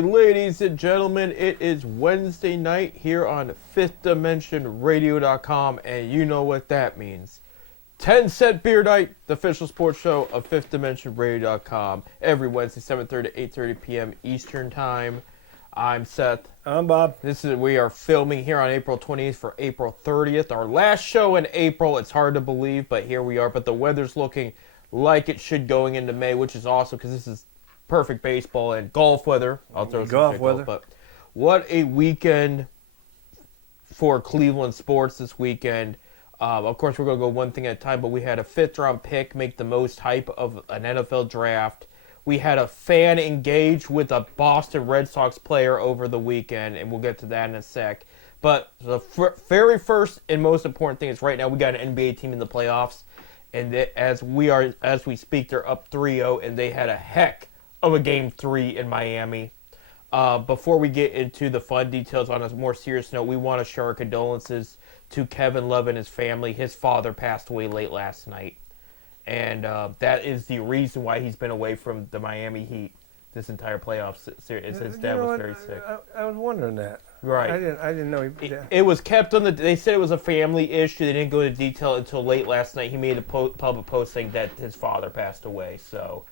right, ladies and gentlemen, it is Wednesday night here on FifthDimensionRadio.com, and you know what that means. 10-cent beer night, the official sports show of FifthDimensionRadio.com, every Wednesday, 7:30 to 8:30 p.m. Eastern Time. I'm Seth. I'm Bob. We are filming here on April 20th for April 30th, our last show in April. It's hard to believe, but here we are. But the weather's looking like it should going into May, which is awesome because this is perfect baseball and golf weather. I'll throw some Golf weather. but what a weekend for Cleveland sports this weekend. Of course, we're going to go one thing at a time, but we had a fifth-round pick make the most hype of an NFL draft. We had a fan engage with a Boston Red Sox player over the weekend, and we'll get to that in a sec. But the very first and most important thing is right now we got an NBA team in the playoffs, and as we speak, they're up 3-0, and they had a heck of a Game 3 in Miami. Before we get into the fun details on a more serious note, we want to share our condolences to Kevin Love and his family. His father passed away late last night. And that is the reason why he's been away from the Miami Heat this entire playoff series. His dad was very sick. I was wondering that. Right. I didn't know. It was kept on the. They said it was a family issue. They didn't go into detail until late last night. He made a public post saying that his father passed away. So,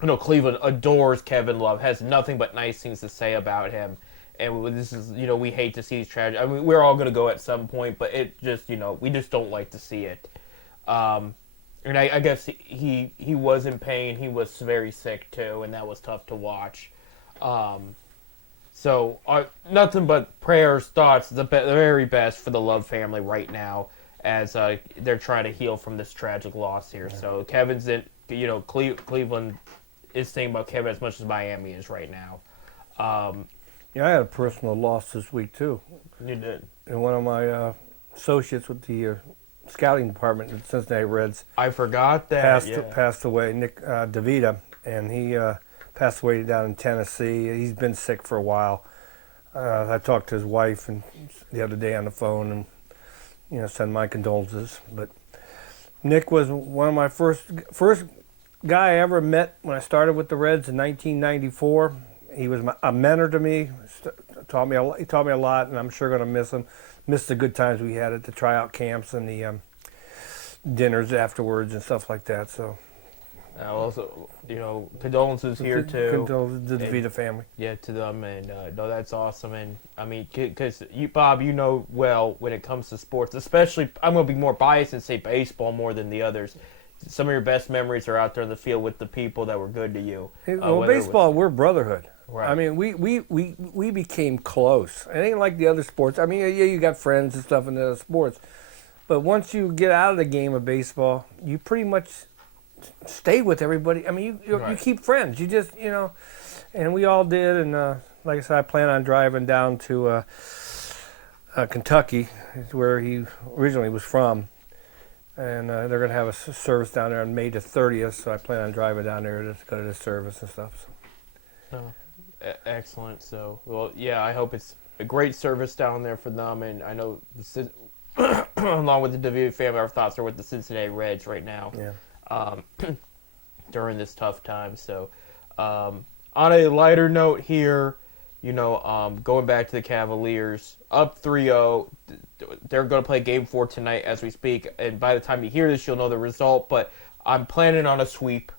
Cleveland adores Kevin Love. Has nothing but nice things to say about him. And this is, we hate to see these tragedies. I mean, we're all going to go at some point, but it just, we just don't like to see it. And I guess he was in pain. He was very sick too, and that was tough to watch. So nothing but prayers, thoughts, the very best for the Love family right now as they're trying to heal from this tragic loss here. Yeah. So Kevin's in, Cleveland is thinking about Kevin as much as Miami is right now. Yeah, I had a personal loss this week too. You did. And one of my associates with the scouting department at Cincinnati Reds. I forgot that. Passed away, Nick DeVita, and he passed away down in Tennessee. He's been sick for a while. I talked to his wife the other day on the phone, and send my condolences. But Nick was one of my first guy I ever met when I started with the Reds in 1994. He was a mentor to me. He taught me a lot, and I'm sure going to miss him. Missed the good times we had at the tryout camps and the dinners afterwards and stuff like that. So, also, condolences here too. Condolences to the DeVita family. Yeah, to them, and no, that's awesome. And I mean, because Bob, well when it comes to sports, especially I'm going to be more biased and say baseball more than the others. Some of your best memories are out there in the field with the people that were good to you. Baseball, we're brotherhood. Right. I mean, we became close. It ain't like the other sports. I mean, yeah, you got friends and stuff in the other sports. But once you get out of the game of baseball, you pretty much stay with everybody. I mean, you keep friends. You just, and we all did. And like I said, I plan on driving down to Kentucky, where he originally was from. And they're going to have a service down there on May the 30th, so I plan on driving down there to go to the service and stuff. So. Oh. Excellent. So, well, yeah, I hope it's a great service down there for them. And I know, along with the DeVita family, our thoughts are with the Cincinnati Reds right now. Yeah. During this tough time. So, on a lighter note here, going back to the Cavaliers, up 3-0. They're going to play Game 4 tonight as we speak. And by the time you hear this, you'll know the result. But I'm planning on a sweep.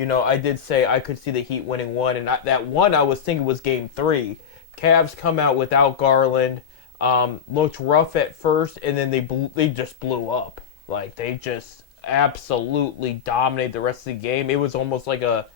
I did say I could see the Heat winning one, and that one I was thinking was Game 3. Cavs come out without Garland, looked rough at first, and then they just blew up. Like, they just absolutely dominated the rest of the game. It was almost like a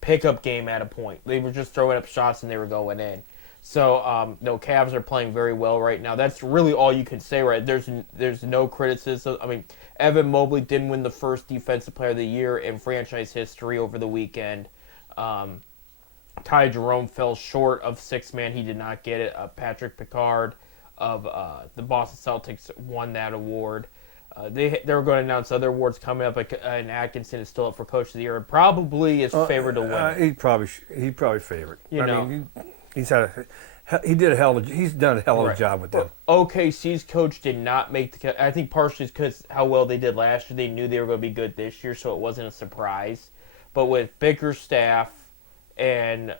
pickup game at a point. They were just throwing up shots, and they were going in. So, Cavs are playing very well right now. That's really all you can say, right? There's no criticism. I mean, Evan Mobley didn't win the first Defensive Player of the Year in franchise history over the weekend. Ty Jerome fell short of six-man. He did not get it. Patrick Picard of the Boston Celtics won that award. They were going to announce other awards coming up, and Atkinson is still up for Coach of the Year and probably is favored to win. He probably favored. He's done a hell of a job with them. OKC's coach did not make the. I think partially because how well they did last year. They knew they were going to be good this year, so it wasn't a surprise. But with Bickerstaff and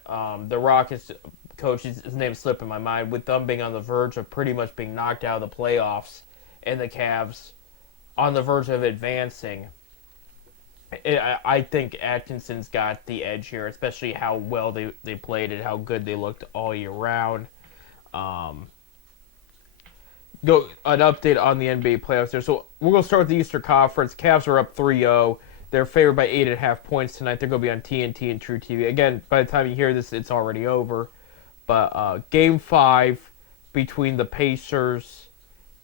the Rockets coach, his name's slipping my mind, with them being on the verge of pretty much being knocked out of the playoffs, and the Cavs on the verge of advancing. I think Atkinson's got the edge here, especially how well they played and how good they looked all year round. Go an update on the NBA playoffs there. So we're going to start with the Eastern Conference. Cavs are up 3-0. They're favored by 8.5 points tonight. They're going to be on TNT and True TV. Again, by the time you hear this, it's already over. But Game 5 between the Pacers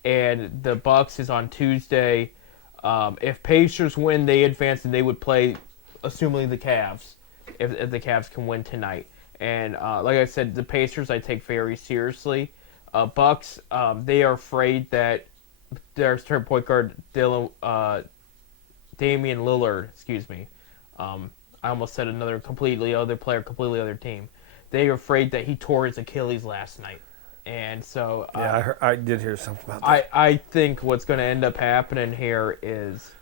and the Bucks is on Tuesday. If Pacers win, they advance, and they would play, assuming the Cavs, if the Cavs can win tonight. And like I said, the Pacers I take very seriously. Bucks, they are afraid that their starting point guard Damian Lillard, I almost said another completely other player, completely other team. They are afraid that he tore his Achilles last night. And so I did hear something about that. I think what's going to end up happening here is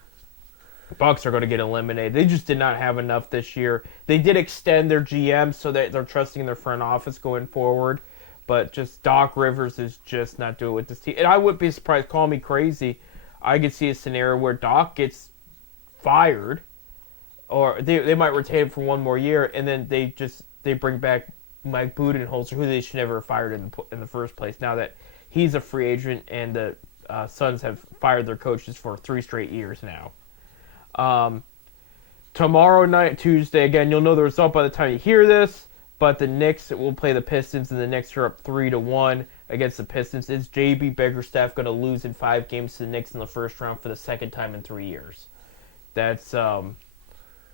Bucks are going to get eliminated. They just did not have enough this year. They did extend their GM so that they're trusting their front office going forward, but just Doc Rivers is just not doing it with this team. And I wouldn't be surprised. Call me crazy. I could see a scenario where Doc gets fired, or they might retain him for one more year, and then they bring back Mike Budenholzer, who they should never have fired in the first place. Now that he's a free agent, and the Suns have fired their coaches for 3 straight years now. Tomorrow night, Tuesday, again, you'll know the result by the time you hear this, but the Knicks will play the Pistons, and the Knicks are up 3-1 against the Pistons. Is J.B. Bickerstaff going to lose in 5 games to the Knicks in the first round for the second time in 3 years? That's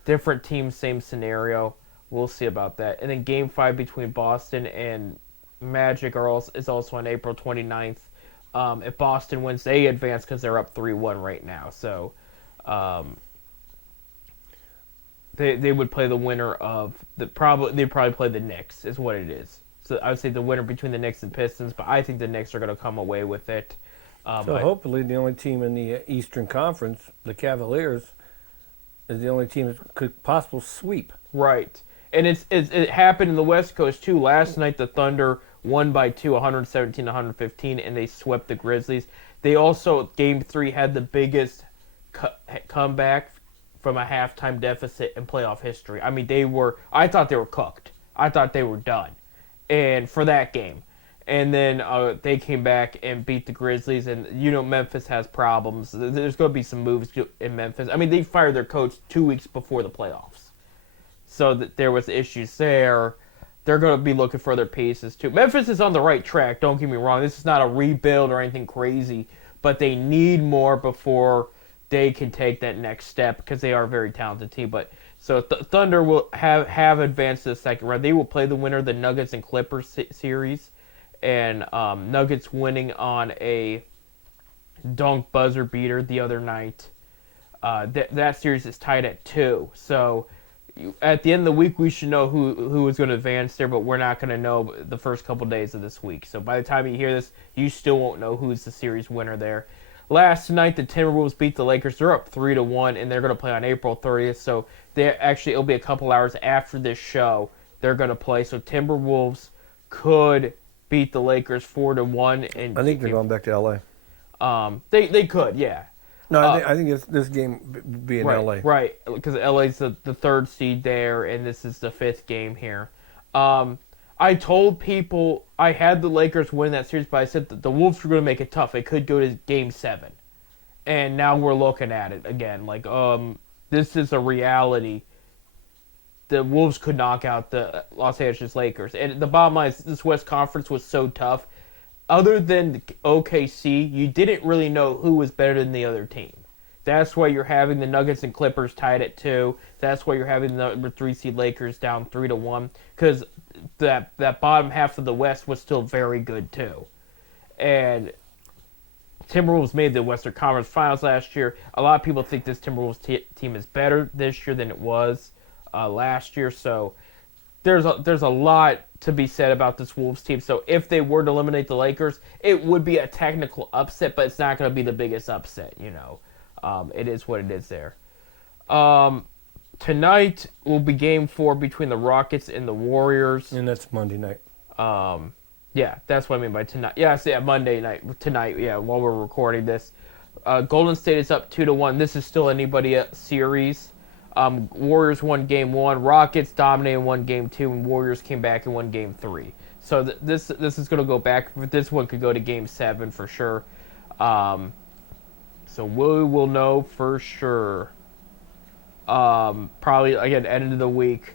different team, same scenario. We'll see about that. And then Game 5 between Boston and Magic is also on April 29th. If Boston wins, they advance because they're up 3-1 right now. So they would play the winner of they'd probably play the Knicks is what it is. So I would say the winner between the Knicks and Pistons, but I think the Knicks are going to come away with it. Hopefully the only team in the Eastern Conference, the Cavaliers, is the only team that could possibly sweep. Right. And it happened in the West Coast, too. Last night, the Thunder won by 2, 117-115, and they swept the Grizzlies. They also, Game 3, had the biggest comeback from a halftime deficit in playoff history. I mean, I thought they were cooked. I thought they were done. And for that game. And then they came back and beat the Grizzlies. And, Memphis has problems. There's going to be some moves in Memphis. I mean, they fired their coach 2 weeks before the playoffs. So that there was issues there. They're going to be looking for other pieces, too. Memphis is on the right track, don't get me wrong. This is not a rebuild or anything crazy. But they need more before they can take that next step because they are a very talented team. But so Thunder will have advanced to the second round. They will play the winner of the Nuggets and Clippers series. And Nuggets winning on a dunk buzzer beater the other night. That series is tied at 2. So at the end of the week, we should know who is going to advance there, but we're not going to know the first couple days of this week. So by the time you hear this, you still won't know who's the series winner there. Last night, the Timberwolves beat the Lakers. They're up 3-1, and they're going to play on April 30th. So it'll be a couple hours after this show they're going to play. So Timberwolves could beat the Lakers 4-1. And I think they're going back to L.A. They could, yeah. No, I think this game be in right, L.A. Right, because L.A.'s the 3rd seed there, and this is the 5th game here. I told people I had the Lakers win that series, but I said that the Wolves were going to make it tough. It could go to Game 7. And now we're looking at it again. Like, this is a reality. The Wolves could knock out the Los Angeles Lakers. And the bottom line is this West Conference was so tough. Other than OKC, you didn't really know who was better than the other team. That's why you're having the Nuggets and Clippers tied at 2. That's why you're having the number 3 seed Lakers down 3-1. Because that bottom half of the West was still very good too. And Timberwolves made the Western Conference Finals last year. A lot of people think this Timberwolves team is better this year than it was last year. So there's a lot to be said about this Wolves team. So if they were to eliminate the Lakers, it would be a technical upset, but it's not going to be the biggest upset, It is what it is there. tonight will be Game 4 between the Rockets and the Warriors. And that's Monday night. Yeah, that's what I mean by tonight. Yeah, Monday night. Tonight, yeah, while we're recording this. Golden State is up 2-1. This is still anybody series. Warriors won Game 1. Rockets dominated won Game 2, and Warriors came back and won Game 3. So this is going to go back. This one could go to Game 7 for sure. So we will know for sure. Probably, again, end of the week,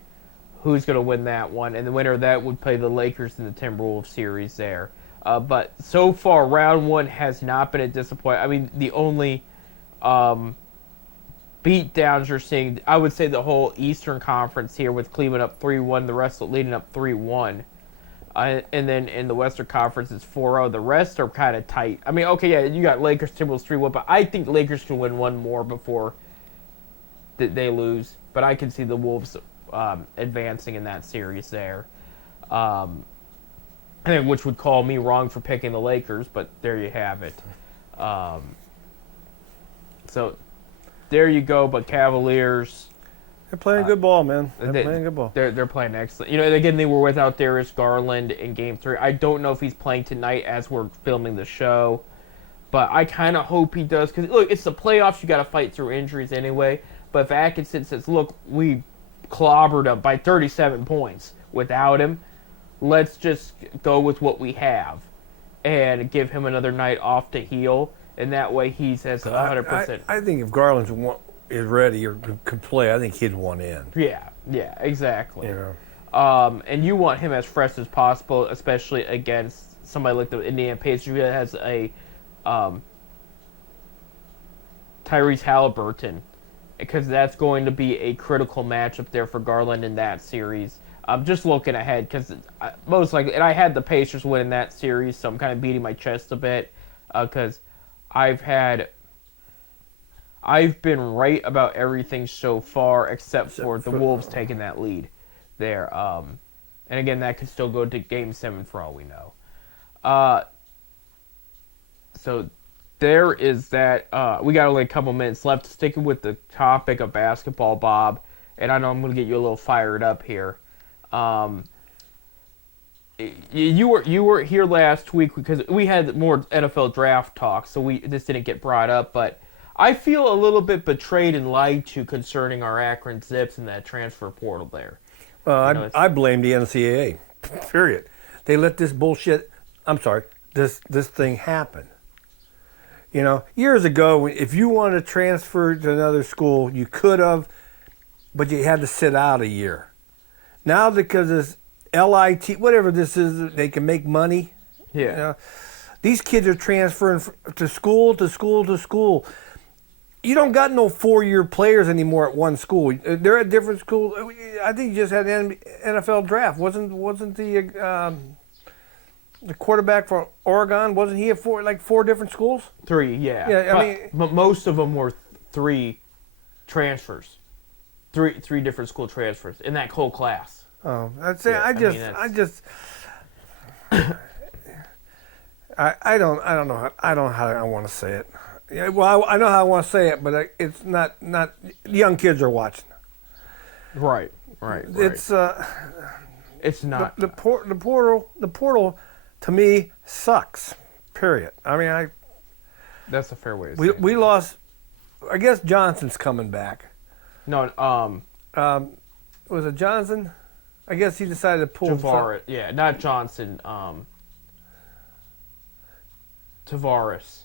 who's going to win that one. And the winner of that would play the Lakers in the Timberwolves series there. But so far, round 1 has not been a disappointment. I mean, the only beatdowns you're seeing, I would say the whole Eastern Conference here with Cleveland up 3-1, the rest leading up 3-1. And then in the Western Conference, it's 4-0. The rest are kind of tight. I mean, okay, yeah, you got Lakers, Timberwolves 3-1, but I think Lakers can win one more before they lose. But I can see the Wolves advancing in that series there. Which would call me wrong for picking the Lakers, but there you have it. So there you go. But Cavaliers, They're playing good ball, man. They're playing good ball. They're playing excellent. You know, again, they were without Darius Garland in Game 3. I don't know if he's playing tonight as we're filming the show, but I kind of hope he does. Because, look, it's the playoffs. You got to fight through injuries anyway. But if Atkinson says, look, we clobbered him by 37 points without him, let's just go with what we have and give him another night off to heal. And that way he's as 100%. I think if Garland is ready or could play, I think he'd want in. Yeah, exactly. You know. And you want him as fresh as possible, especially against somebody like the Indiana Pacers who has a Tyrese Halliburton, because that's going to be a critical matchup there for Garland in that series. I'm just looking ahead because most likely, and I had the Pacers winning that series, so I'm kind of beating my chest a bit because I've been right about everything so far except for the Wolves taking that lead there. And again, that could still go to Game 7 for all we know. So there is that. We got only a couple minutes left. Sticking with the topic of basketball, Bob, and I know I'm going to get you a little fired up here. You were here last week because we had more NFL draft talk, so this didn't get brought up, but I feel a little bit betrayed and lied to concerning our Akron Zips and that transfer portal there. Well, I blame the NCAA. Period. They let this bullshit. I'm sorry. This thing happen. You know, years ago, if you wanted to transfer to another school, you could have, but you had to sit out a year. Now, because this LIT, whatever this is, they can make money. Yeah. You know, these kids are transferring to school to school to school. You don't got no 4-year players anymore at one school. They're at different schools. I think you just had an NFL draft. Wasn't the quarterback for Oregon? Wasn't he at four different schools? 3, yeah. Yeah, but most of them were 3 transfers, three different school transfers in that whole class. Oh, that's it. Yeah, I don't know how I want to say it. Yeah, well, I know how I want to say it, but it's not. Young kids are watching. Right. It's not the portal. To me, sucks. Period. I mean, That's a fair way to say it. We lost. I guess Johnson's coming back. No. Was it Johnson? I guess he decided to pull. Tavares. Yeah, not Johnson. Tavares.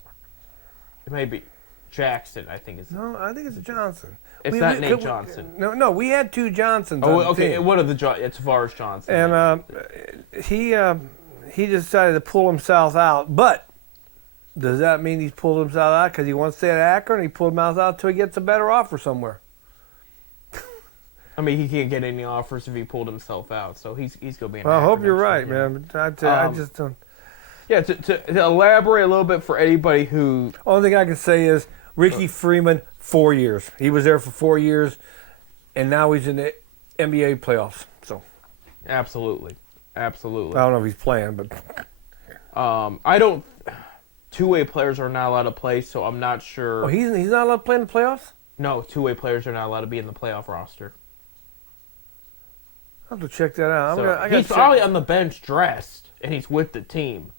It may be Jackson, I think it's. No, I think it's Johnson. It's not Nate Johnson. No, we had 2 Johnsons. Oh, on the okay. team. What are the Tavares Johnson? And he decided to pull himself out. But does that mean he's pulled himself out because he wants to stay at Akron? He pulled himself out until he gets a better offer somewhere. I mean, he can't get any offers if he pulled himself out, so he's going to be. Well, I hope you're right, man. But I just don't. Yeah, to elaborate a little bit for anybody who... Only thing I can say is Ricky Freeman, 4 years. He was there for 4 years, and now he's in the NBA playoffs. So, Absolutely. I don't know if he's playing, but... I don't... Two-way players are not allowed to play, so I'm not sure... Oh, he's not allowed to play in the playoffs? No, two-way players are not allowed to be in the playoff roster. I'll have to check that out. So he's probably on the bench dressed, and he's with the team.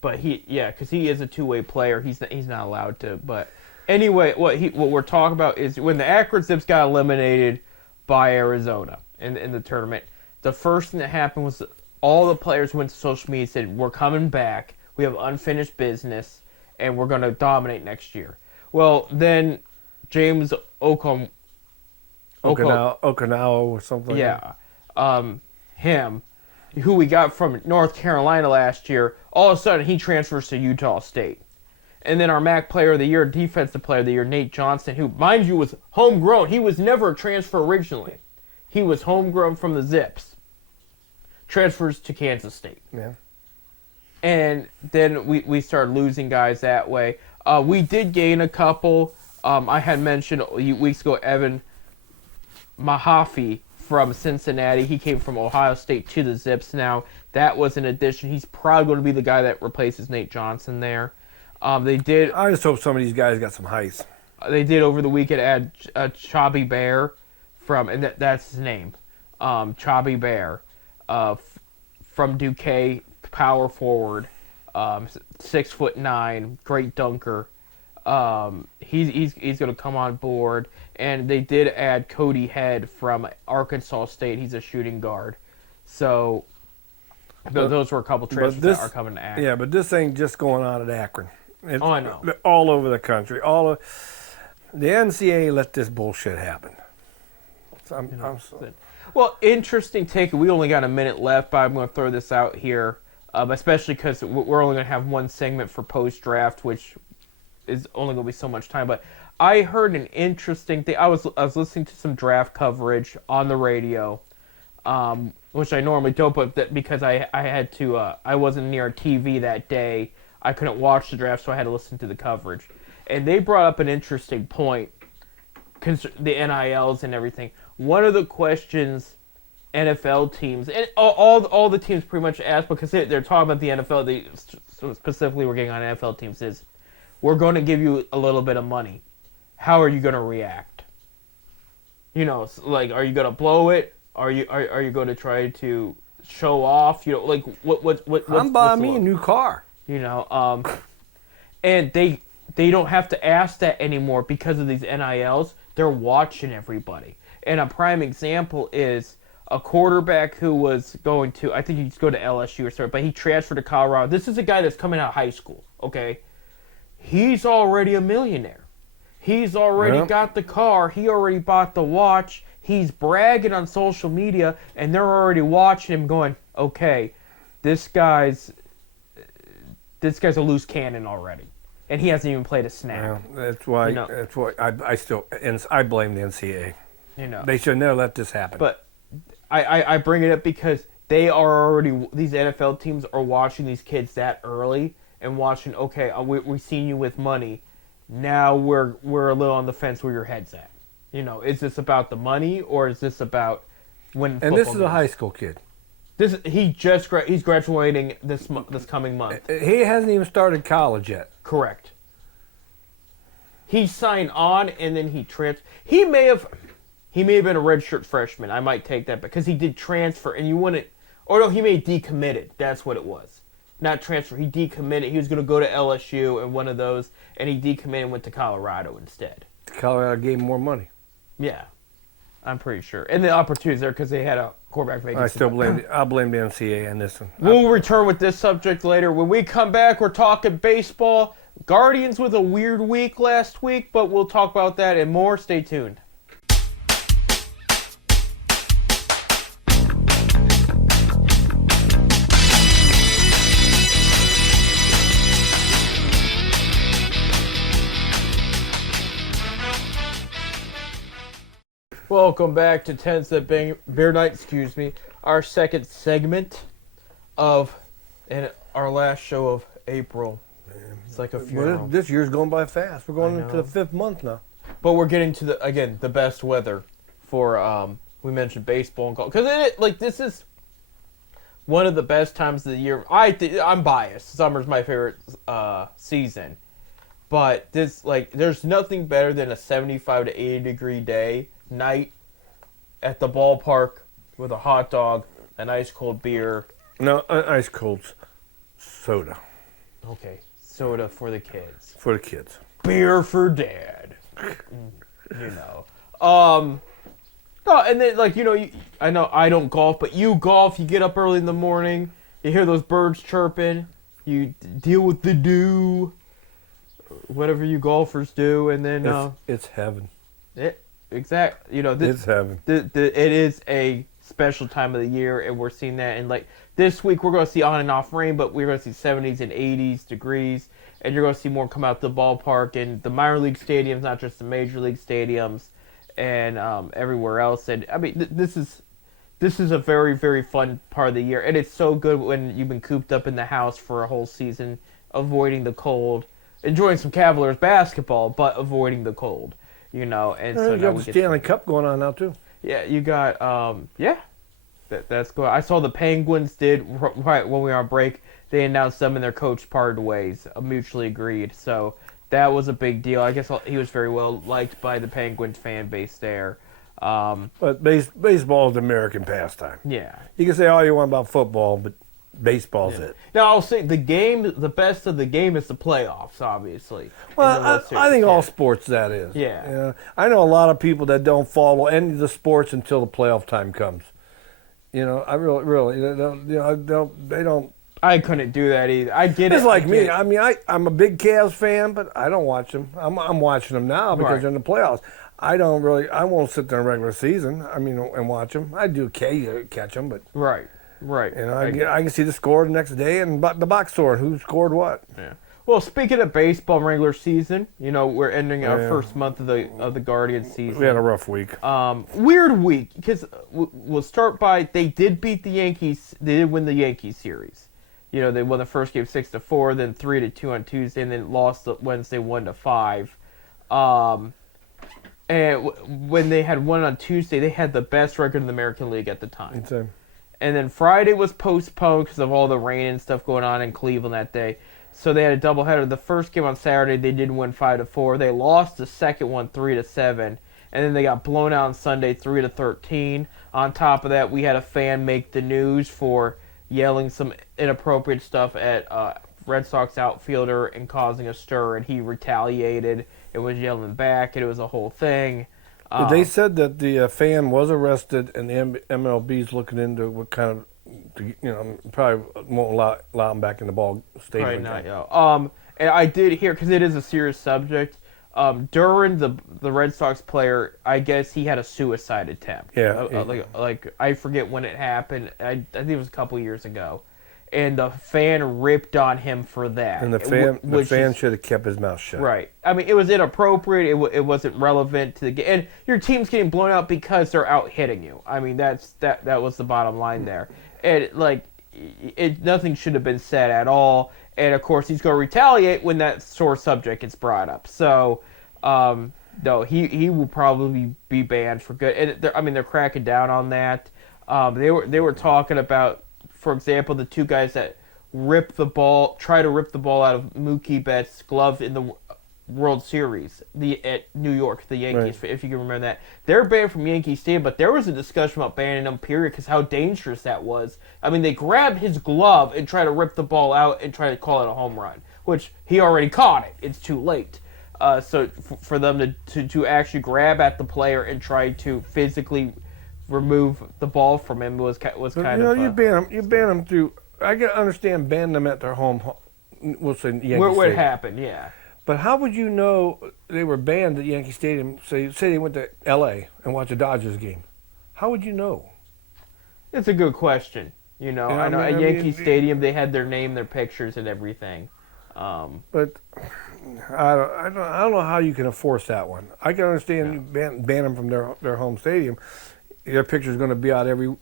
But because he is a two-way player, he's not allowed to. But anyway, what we're talking about is when the Akron Zips got eliminated by Arizona in the tournament, the first thing that happened was all the players went to social media and said, "We're coming back. We have unfinished business, and we're going to dominate next year." Well, then James Okinawa or something. Yeah. Him, who we got from North Carolina last year, all of a sudden he transfers to Utah State. And then our MAC Player of the Year, Defensive Player of the Year, Nate Johnson, who, mind you, was homegrown. He was never a transfer originally. He was homegrown from the Zips. Transfers to Kansas State. Yeah. And then we started losing guys that way. We did gain a couple. I had mentioned weeks ago Evan Mahaffey from Cincinnati. He came from Ohio State to the Zips now. That was an addition. He's probably going to be the guy that replaces Nate Johnson there. They did. I just hope some of these guys got some height. They did over the weekend add Chobby Bear and that's his name. Chobby Bear from Duquesne, power forward, 6'9", great dunker. He's going to come on board. And they did add Cody Head from Arkansas State. He's a shooting guard. So those were a couple transfers that are coming to Akron. Yeah, but this ain't just going on at Akron. I know. All over the country. The NCAA let this bullshit happen. Well, interesting take. We only got a minute left, but I'm going to throw this out here, especially because we're only going to have one segment for post-draft, which is only going to be so much time. But I heard an interesting thing. I was listening to some draft coverage on the radio, which I normally don't, but because I had to, I wasn't near a TV that day. I couldn't watch the draft, so I had to listen to the coverage. And they brought up an interesting point, the NILs and everything. One of the questions NFL teams, and all the teams pretty much asked, because they're talking about the NFL, they specifically were getting on NFL teams, is we're going to give you a little bit of money. How are you going to react? Like, are you going to blow it? Are you going to try to show off? Like what? I'm buying me a new car. And they don't have to ask that anymore because of these NILs. They're watching everybody. And a prime example is a quarterback who was going to, I think he's going to LSU or something, but he transferred to Colorado. This is a guy that's coming out of high school, okay? He's already a millionaire. He's already got the car. He already bought the watch. He's bragging on social media, and they're already watching him going, okay, this guy's a loose cannon already. And he hasn't even played a snap. Yeah, that's why I blame the NCAA. They should never let this happen. But I bring it up because these NFL teams are watching these kids that early and watching, okay, we've seen you with money. Now we're a little on the fence where your head's at. Is this about the money or is this about winning football And this is games? a high school kid. He's graduating this coming month. He hasn't even started college yet. Correct. He signed on and then he transferred. He may have been a redshirt freshman. I might take that because he did transfer and you wouldn't. Or no, he may have decommitted. That's what it was. Not transfer. He decommitted. He was going to go to LSU and one of those, and he decommitted and went to Colorado instead. Colorado gave him more money. Yeah, I'm pretty sure. And the opportunities there because they had a quarterback vacancy. I'll blame the NCAA on this one. We'll return with this subject later. When we come back, we're talking baseball. Guardians with a weird week last week, but we'll talk about that and more. Stay tuned. Welcome back to 10 Cent Beer Night, our second segment and our last show of April. It's like a funeral. This year's going by fast. We're going into the 5th month now. But we're getting to the best weather for we mentioned baseball and golf because this is one of the best times of the year. I'm biased. Summer's my favorite season, But this, like, there's nothing better than a 75 to 80 degree day, night, at the ballpark with a hot dog, an ice cold beer. No, ice cold soda Okay, soda for the kids. for the kids. Beer for dad. You know. No, and then, like, I know I don't golf, but you golf, you get up early in the morning, you hear those birds chirping, you deal with the dew, whatever you golfers do, and then It's heaven. exactly, It's heaven. it is a special time of the year, and we're seeing that. And like this week, we're going to see on and off rain, but we're going to see 70s and 80s degrees, and you're going to see more come out the ballpark and the minor league stadiums, not just the major league stadiums, and everywhere else. And I mean, this is a very, very fun part of the year, and it's so good when you've been cooped up in the house for a whole season, avoiding the cold, enjoying some Cavaliers basketball, but avoiding the cold. And so You got the Stanley Cup going on now too. Yeah, you got that's good. I saw the Penguins did right when we were on break. They announced them and their coach parted ways, mutually agreed. So that was a big deal. I guess he was very well liked by the Penguins fan base there. But baseball is the American pastime. Yeah. You can say all you want about football, but baseball's it. Now I'll say the best of the game is the playoffs, obviously. Well, I think all sports that is. Yeah. I know a lot of people that don't follow any of the sports until the playoff time comes. I really, they don't. I couldn't do that either. I get it. It's like me. I mean, I'm a big Cavs fan, but I don't watch them. I'm watching them now because they're in the playoffs. I won't sit there in regular season. I mean, and watch them. I do occasionally catch them, but right. I can see the score the next day and the box score and who scored what. Yeah. Well, speaking of baseball regular season, we're ending our first month of the Guardians season. We had a rough week. Weird week because we'll start by they did beat the Yankees. They did win the Yankees series. They won the first game 6-4, then 3-2 on Tuesday, and then lost the Wednesday 1-5. And when they had won on Tuesday, they had the best record in the American League at the time. And then Friday was postponed because of all the rain and stuff going on in Cleveland that day. So they had a doubleheader. The first game on Saturday, they did win 5-4. They lost the second one 3-7. And then they got blown out on Sunday 3-13. On top of that, we had a fan make the news for yelling some inappropriate stuff at Red Sox outfielder and causing a stir. And he retaliated and was yelling back. And it was a whole thing. They said that the fan was arrested, and the MLB's looking into what kind of, probably won't allow him back in the ball stadium. Probably not, yeah. And I did hear, because it is a serious subject, during the Red Sox player, I guess he had a suicide attempt. Yeah. Like I forget when it happened. I think it was a couple years ago. And the fan ripped on him for that. And the fan should have kept his mouth shut. Right. I mean, it was inappropriate. It wasn't relevant to the game. And your team's getting blown out because they're out hitting you. I mean, that was the bottom line there. And nothing should have been said at all. And of course, he's going to retaliate when that sore subject gets brought up. So, no, he will probably be banned for good. And they're cracking down on that. They were talking about, for example, the two guys that try to rip the ball out of Mookie Betts' glove in the World Series at New York, the Yankees, if you can remember that. They're banned from Yankee Stadium, but there was a discussion about banning them, period, because how dangerous that was. I mean, they grabbed his glove and tried to rip the ball out and try to call it a home run, which he already caught it. It's too late. So for them to actually grab at the player and try to physically remove the ball from him was kind of. You ban them through. I can understand banning them at their home. We'll say Yankee where Stadium. it happened, yeah. But how would you know they were banned at Yankee Stadium? Say they went to L.A. and watched a Dodgers game. How would you know? It's a good question. I know at Yankee Stadium they had their name, their pictures, and everything. But I don't know how you can enforce that one. I can understand you ban them from their home stadium. Their picture's going to be out every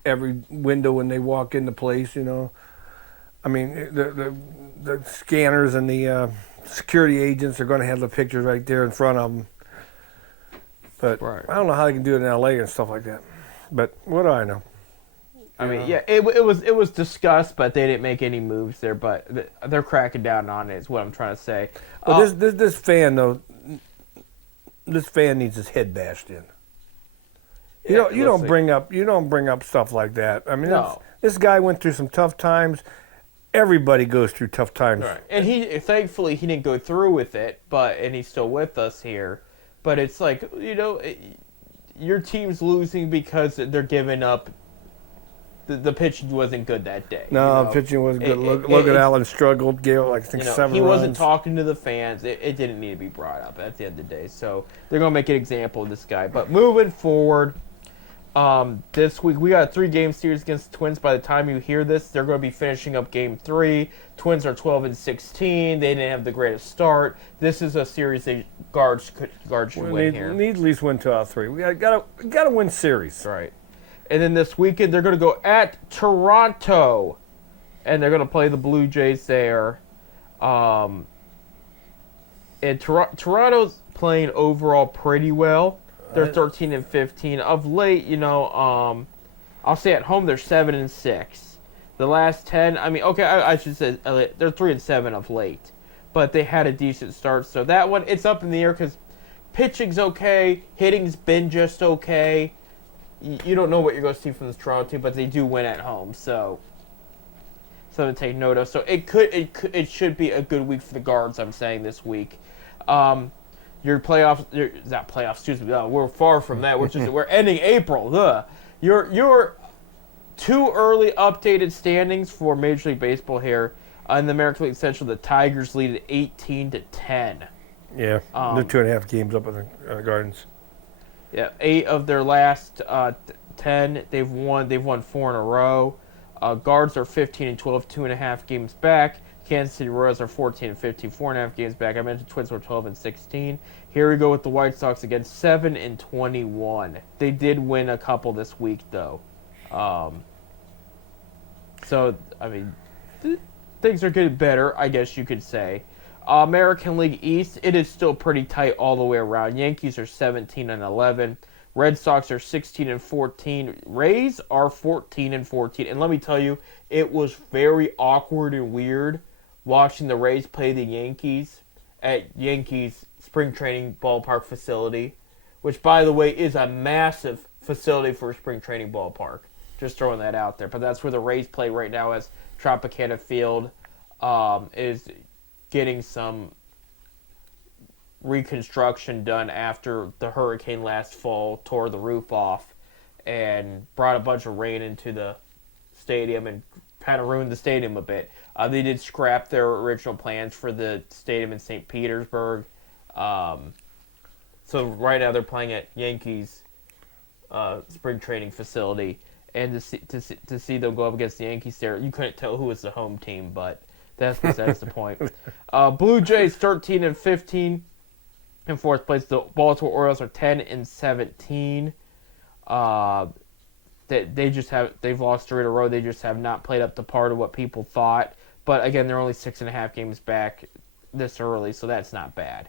window when they walk into place. I mean, the scanners and the security agents are going to have the pictures right there in front of them. But I don't know how they can do it in L.A. and stuff like that. But what do I know? I mean, yeah, it was discussed, but they didn't make any moves there. But they're cracking down on it. Is what I'm trying to say. But this fan though, this fan needs his head bashed in. You don't bring up stuff like that. I mean, No. this guy went through some tough times. Everybody goes through tough times. Right. And thankfully he didn't go through with it, and he's still with us here. But it's like, your team's losing because they're giving up. The pitching wasn't good that day. No, pitching was good. Logan Allen struggled. Gale, I think 7 runs. He wasn't talking to the fans. It didn't need to be brought up at the end of the day. So they're going to make an example of this guy. But moving forward, this week we got a 3-game series against the Twins. By the time you hear this, they're going to be finishing up Game 3. Twins are 12-16. They didn't have the greatest start. This is a series that guards should win here. We need at least win 2 out of 3. We got to win series. Right. And then this weekend, they're going to go at Toronto. And they're going to play the Blue Jays there. And Toronto's playing overall pretty well. They're 13-15. Of late, I'll say at home they're 7-6. The last 10, I should say they're 3-7 of late. But they had a decent start. So that one, it's up in the air because pitching's okay. Hitting's been just okay. You don't know what you're going to see from this Toronto team, but they do win at home, so something to take note of. So it should be a good week for the guards. I'm saying this week, your playoffs, not playoffs. Excuse me, we're far from that. We're ending April. Your too early updated standings for Major League Baseball here in the American League Central. The Tigers lead at 18-10. Yeah, they're 2.5 games up with the Gardens. Yeah, 8 of their last 10 they've won. They've won 4 in a row. Guards are 15-12, 2.5 games back. Kansas City Royals are 14-15, 4.5 games back. I mentioned Twins were 12-16. Here we go with the White Sox again, 7-21. They did win a couple this week though. Things are getting better, I guess you could say. American League East, it is still pretty tight all the way around. Yankees are 17-11. Red Sox are 16-14. Rays are 14-14. And let me tell you, it was very awkward and weird watching the Rays play the Yankees at Yankees spring training ballpark facility, which, by the way, is a massive facility for a spring training ballpark. Just throwing that out there. But that's where the Rays play right now, as Tropicana Field is getting some reconstruction done after the hurricane last fall tore the roof off and brought a bunch of rain into the stadium and kind of ruined the stadium a bit. They did scrap their original plans for the stadium in St. Petersburg. So right now they're playing at Yankees spring training facility, and to see them go up against the Yankees there, you couldn't tell who was the home team, but that's the point. Blue Jays 13-15 in fourth place. The Baltimore Orioles are 10-17. They've lost 3 in a row. They just have not played up to par to what people thought. But again, they're only 6.5 games back this early, so that's not bad.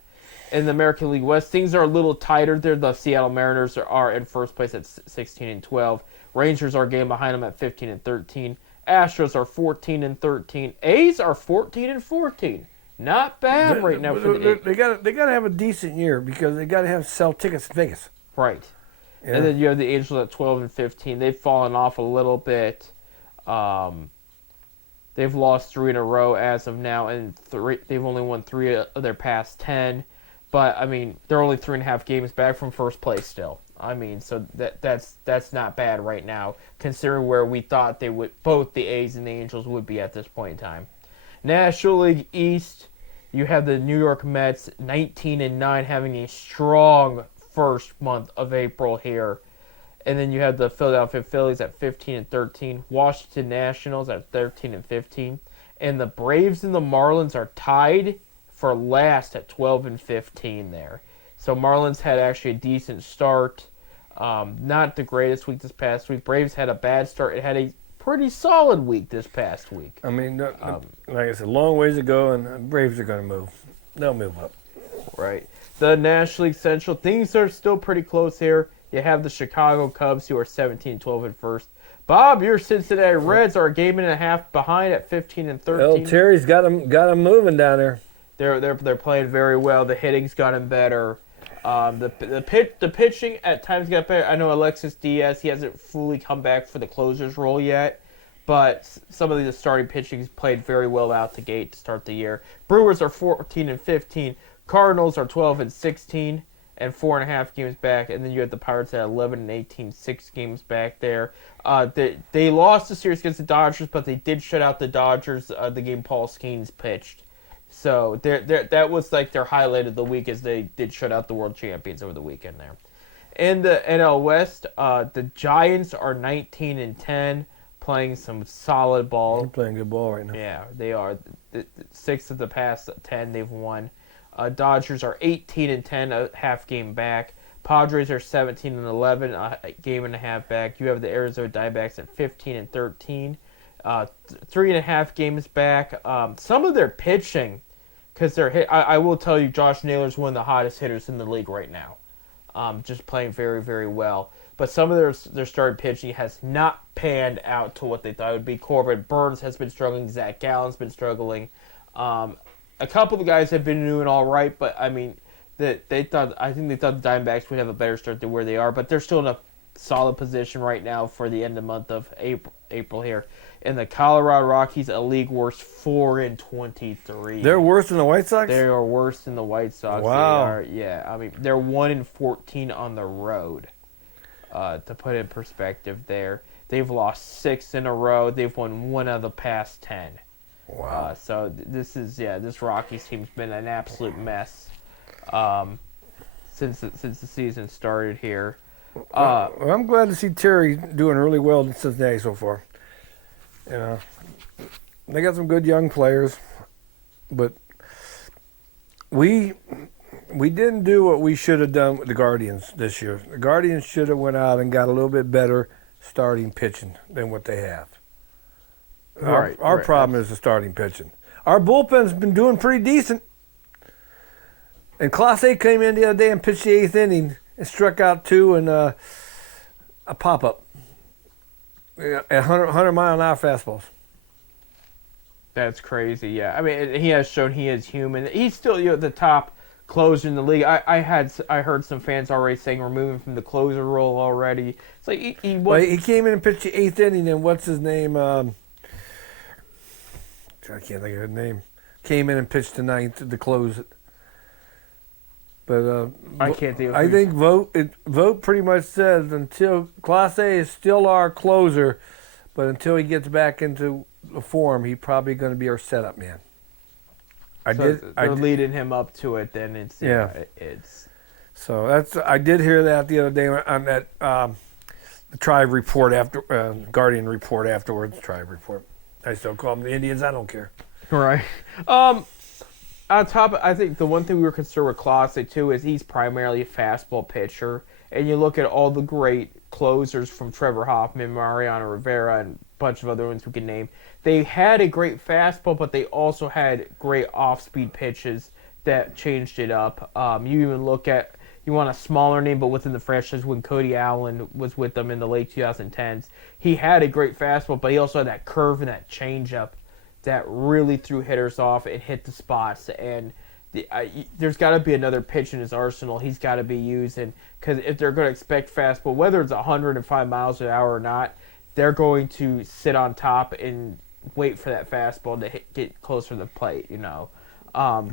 In the American League West, things are a little tighter there. The Seattle Mariners are in first place at 16-12. Rangers are a game behind them at 15-13. Astros are 14-13. A's are 14-14. Not bad right now for the A's. They got to have a decent year because they got to sell tickets in Vegas. Right. Yeah. And then you have the Angels at 12-15. They've fallen off a little bit. They've lost 3 in a row as of now, and they've only won 3 of their past 10. But they're only 3.5 games back from first place still. So that's not bad right now, considering where we thought they would, both the A's and the Angels would be at this point in time. National League East, you have the New York Mets 19-9, having a strong first month of April here, and then you have the Philadelphia Phillies at 15-13, Washington Nationals at 13-15, and the Braves and the Marlins are tied for last at 12-15 there. So Marlins had actually a decent start. Not the greatest week this past week. Braves had a bad start. It had a pretty solid week this past week. Like I said, long ways to go, and the Braves are going to move. They'll move up. Right. The National League Central, things are still pretty close here. You have the Chicago Cubs, who are 17-12 at first. Bob, your Cincinnati Reds are a game and a half behind at 15 and 13. Well, Terry's got him moving down there. They're playing very well. The hitting's gotten better. The pitching at times got better. I know Alexis Diaz, he hasn't fully come back for the closer's role yet, but some of the starting pitching's played very well out the gate to start the year. Brewers are 14 and 15. Cardinals are 12 and 16 and 4.5 games back, and then you have the Pirates at 11 and 18, 6 games back there. They lost the series against the Dodgers, but they did shut out the Dodgers the game Paul Skeens pitched. So that was like their highlight of the week, as they did shut out the world champions over the weekend there. In the NL West, the Giants are 19 and 10, playing some solid ball. They're playing good ball right now. Yeah, they are. 6 of the past 10 they've won. Dodgers are 18 and 10, a half game back. Padres are 17 and 11, a game and a half back. You have the Arizona Diamondbacks at 15 and 13. 3.5 games back. Some of their pitching, because they're hit. I will tell you, Josh Naylor's one of the hottest hitters in the league right now. Just playing very, very well. But some of their starting pitching has not panned out to what they thought it would be. Corbin Burns has been struggling. Zach Gallen's been struggling. A couple of the guys have been doing all right, but I mean, I think they thought the Diamondbacks would have a better start than where they are. But they're still in a solid position right now for the end of the month of April here. And the Colorado Rockies, a league worst 4 and 23. They're worse than the White Sox? They are worse than the White Sox. Wow. They are, yeah. I mean, they're 1 and 14 on the road. To put it in perspective there. They've lost 6 in a row. They've won 1 out of the past 10. Wow. So this Rockies team's been an absolute mess since the season started here. Well, I'm glad to see Terry doing really well in Cincinnati so far. You know, they got some good young players, but we didn't do what we should have done with the Guardians this year. The Guardians should have went out and got a little bit better starting pitching than what they have. Our problem is the starting pitching. Our bullpen's been doing pretty decent. And Clase came in the other day and pitched the 8th inning and struck out 2 and a pop-up. At 100-mile-an-hour fastballs. That's crazy, yeah. I mean, he has shown he is human. He's still the top closer in the league. I heard some fans already saying we're moving from the closer role already. It's like he came in and pitched the 8th inning, and what's his name? I can't think of his name. Came in and pitched the 9th to close it. But I can't think. I think Vogt pretty much says until Clase is still our closer, but until he gets back into the form, he's probably going to be our setup man. They're leading him up to it. Then it's So I did hear that the other day on that the Tribe report after Guardian report afterwards. Tribe report. I still call them the Indians. I don't care. Right. On top, I think the one thing we were concerned with Clase, too, is he's primarily a fastball pitcher. And you look at all the great closers from Trevor Hoffman, Mariano Rivera, and a bunch of other ones we can name. They had a great fastball, but they also had great off-speed pitches that changed it up. You even look at, you want a smaller name, but within the franchise, when Cody Allen was with them in the late 2010s, he had a great fastball, but he also had that curve and that changeup that really threw hitters off and hit the spots. And there's got to be another pitch in his arsenal he's got to be using, because if they're going to expect fastball, whether it's 105 miles an hour or not, they're going to sit on top and wait for that fastball to get closer to the plate. You know,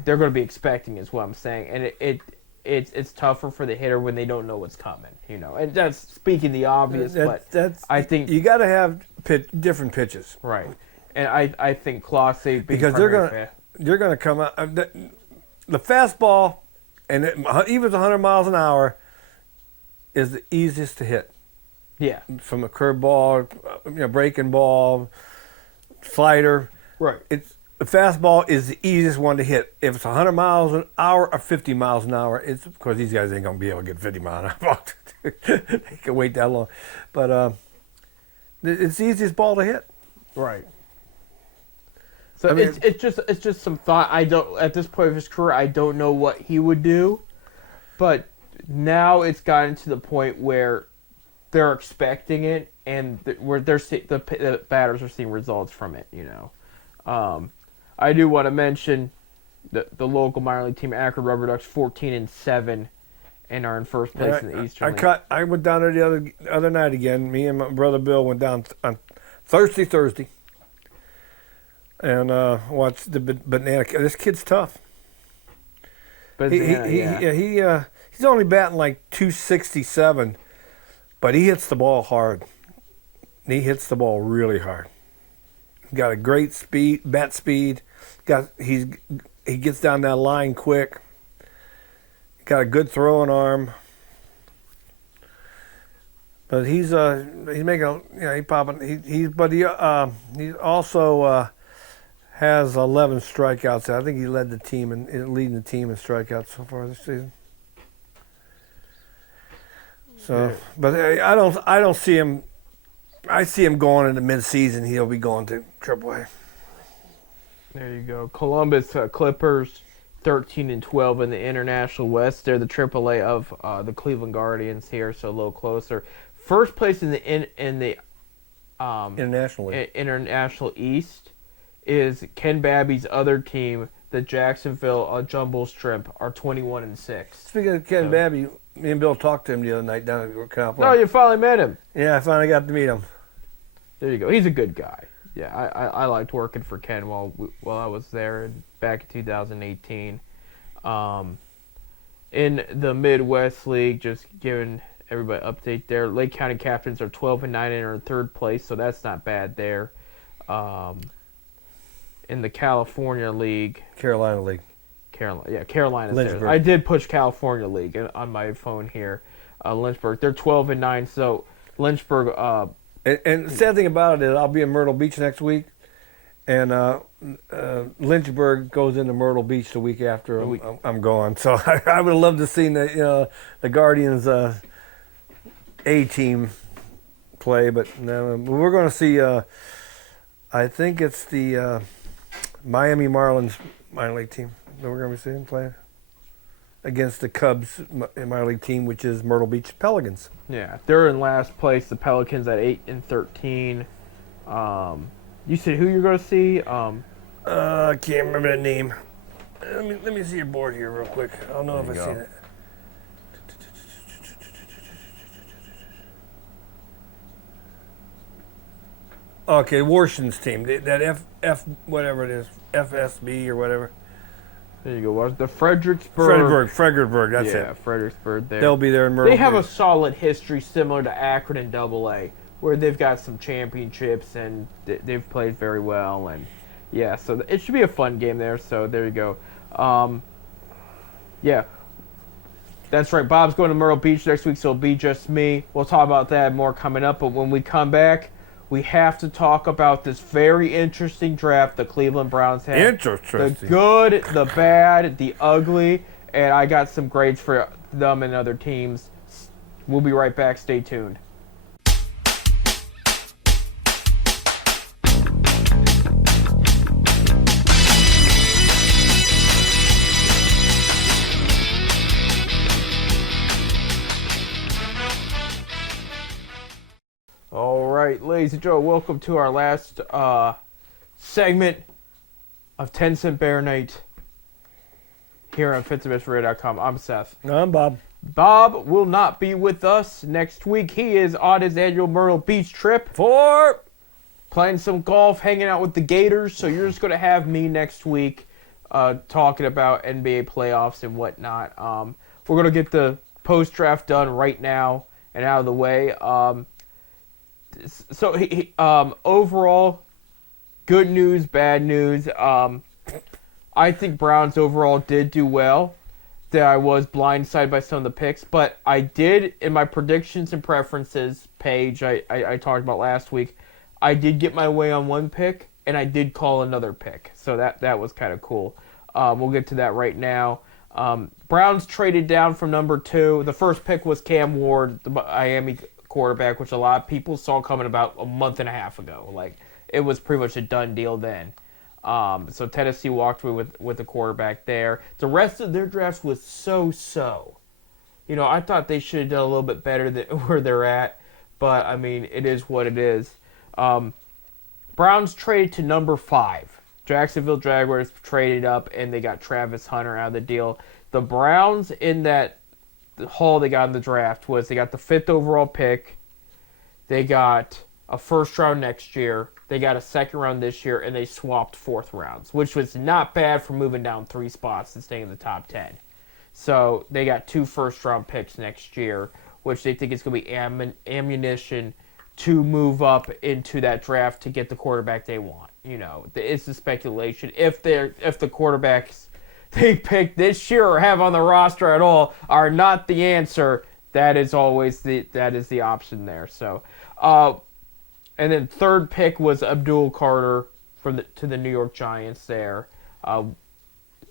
they're going to be expecting, is what I'm saying, and it's tougher for the hitter when they don't know what's coming. You know, and that's speaking the obvious, but I think you got to have different pitches, right? And I think Clase, because they're going to come out the fastball, and even 100 miles an hour is the easiest to hit. Yeah, from a curveball, breaking ball, slider. Right. The fastball is the easiest one to hit. If it's 100 miles an hour or 50 miles an hour, it's, of course, these guys ain't going to be able to get 50 miles an hour. They can wait that long. But it's the easiest ball to hit. Right. So I mean, it's just some thought. I don't, at this point of his career, I don't know what he would do, but now it's gotten to the point where they're expecting it, and where the batters are seeing results from it. I do want to mention the local minor league team, Akron Rubber Ducks, 14-7, and are in first place in the Eastern League. I went down there the other night again. Me and my brother Bill went down on Thursday, and watched the banana. This kid's tough. He's only batting like 267, but he hits the ball hard. He hits the ball really hard. Got a great bat speed. He gets down that line quick. Got a good throwing arm. But he's making he's popping. He also has 11 strikeouts. I think he led the team leading the team in strikeouts so far this season. So, but I don't see him. I see him going into mid-season. He'll be going to AAA. There you go. Columbus Clippers, 13-12 in the International West. They're the AAA of the Cleveland Guardians here, so a little closer. First place in the International East is Ken Babby's other team, the Jacksonville Jumbo Shrimp, are 21-6. Speaking of Ken Babby, me and Bill talked to him the other night down at Complex. Oh, you finally met him. Yeah, I finally got to meet him. There you go. He's a good guy. Yeah, I liked working for Ken while I was there back in 2018. In the Midwest League, just giving everybody an update there. Lake County Captains are 12-9 and are in third place, so that's not bad there. In the California League, Carolina League. Carolina's Lynchburg. there. I did push California League on my phone here. Lynchburg, they're 12-9, so Lynchburg. And the sad thing about it is I'll be in Myrtle Beach next week, and Lynchburg goes into Myrtle Beach the week after I'm gone. So I would love to see the Guardians A team play, but no, we're going to see. I think it's the Miami Marlins minor league team that we're going to be seeing play against the Cubs minor league team, which is Myrtle Beach Pelicans. Yeah, they're in last place. The Pelicans at 8-13. You said who you're going to see? I can't remember the name. Let me see your board here real quick. I don't know if I've seen it. Okay, Washington's team. That F whatever it is, FSB or whatever. There you go. The Fredericksburg. Fredericksburg. That's it. Yeah, Fredericksburg. There. They'll be there in Myrtle They have Beach. a solid history similar to Akron and AA, where they've got some championships and they've played very well. And yeah, so it should be a fun game there. So there you go. Yeah, that's right. Bob's going to Myrtle Beach next week, so it'll be just me. We'll talk about that more coming up. But when we come back, we have to talk about this very interesting draft the Cleveland Browns had. Interesting. The good, the bad, the ugly, and I got some grades for them and other teams. We'll be right back. Stay tuned. All right, ladies and gentlemen, welcome to our last segment of 10 Cent Bear Night here on FitZBestRadio.com. I'm Seth. I'm Bob. Bob will not be with us next week. He is on his annual Myrtle Beach trip. Playing some golf, hanging out with the Gators. So you're just going to have me next week talking about NBA playoffs and whatnot. We're going to get the post-draft done right now and out of the way. So overall, good news, bad news. I think Browns overall did do well. That I was blindsided by some of the picks, but I did, in my predictions and preferences page I talked about last week, I did get my way on one pick, and I did call another pick. So that was kind of cool. We'll get to that right now. Browns traded down from number 2. The first pick was Cam Ward, the Miami quarterback, which a lot of people saw coming about a month and a half ago. Like, it was pretty much a done deal then. So Tennessee walked away with the quarterback there. The rest of their draft was so-so. I thought they should have done a little bit better than where they're at. but I mean, it is what it is. Browns traded to number 5. Jacksonville Jaguars traded up, and they got Travis Hunter out of the deal. The Browns in that haul they got in the draft was they got the 5th overall pick, they got a first round next year, they got a second round this year, and they swapped 4th rounds, which was not bad for moving down 3 spots and staying in the top 10. So they got 2 first round picks next year, which they think is going to be ammunition to move up into that draft to get the quarterback they want. You know, it's the speculation. If the quarterbacks they pick this year or have on the roster at all are not the answer, that is always the option there. So, and then 3rd pick was Abdul Carter to the New York Giants there.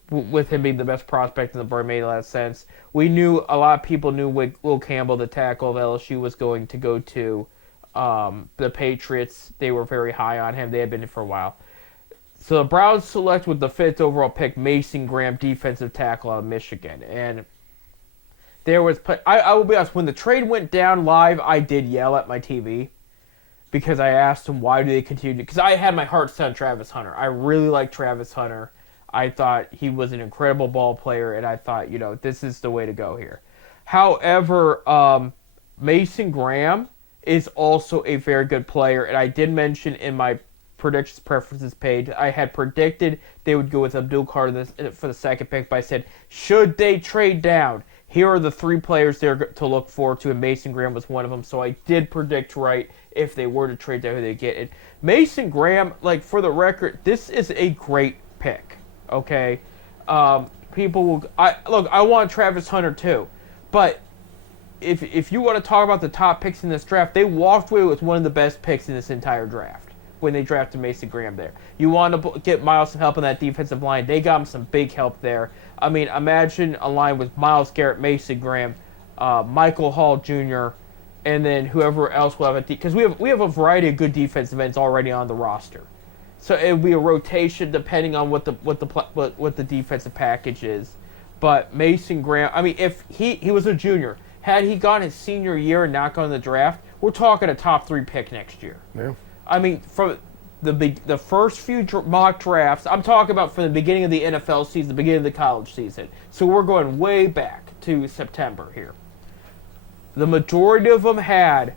With him being the best prospect in the board, made a lot of sense. We knew a lot of people knew Will Campbell, the tackle of LSU, was going to go to the Patriots. They were very high on him. They had been for a while. So the Browns select with the 5th overall pick Mason Graham, defensive tackle out of Michigan. And there was, I will be honest, when the trade went down live, I did yell at my TV because I asked him why do they continue to, because I had my heart set on Travis Hunter. I really like Travis Hunter. I thought he was an incredible ball player, and I thought, you know, this is the way to go here. However, Mason Graham is also a very good player, and I did mention in my predictions preferences page, I had predicted they would go with Abdul Carter for the 2nd pick, but I said, should they trade down, here are the 3 players there to look forward to, and Mason Graham was one of them, so I did predict right if they were to trade down who they get. And Mason Graham, like, for the record, this is a great pick, okay? People will, I want Travis Hunter too, but if you want to talk about the top picks in this draft, they walked away with one of the best picks in this entire draft when they drafted Mason Graham there. You want to get Miles some help on that defensive line. They got him some big help there. I mean, imagine a line with Myles Garrett, Mason Graham, Michael Hall Jr., and then whoever else will have because we have a variety of good defensive ends already on the roster. So it would be a rotation depending on what the defensive package is. But Mason Graham, I mean, if he was a junior, had he gone his senior year and not gone to the draft, we're talking a top 3 pick next year. Yeah. I mean, from the first few mock drafts, I'm talking about from the beginning of the NFL season, the beginning of the college season. So we're going way back to September here. The majority of them had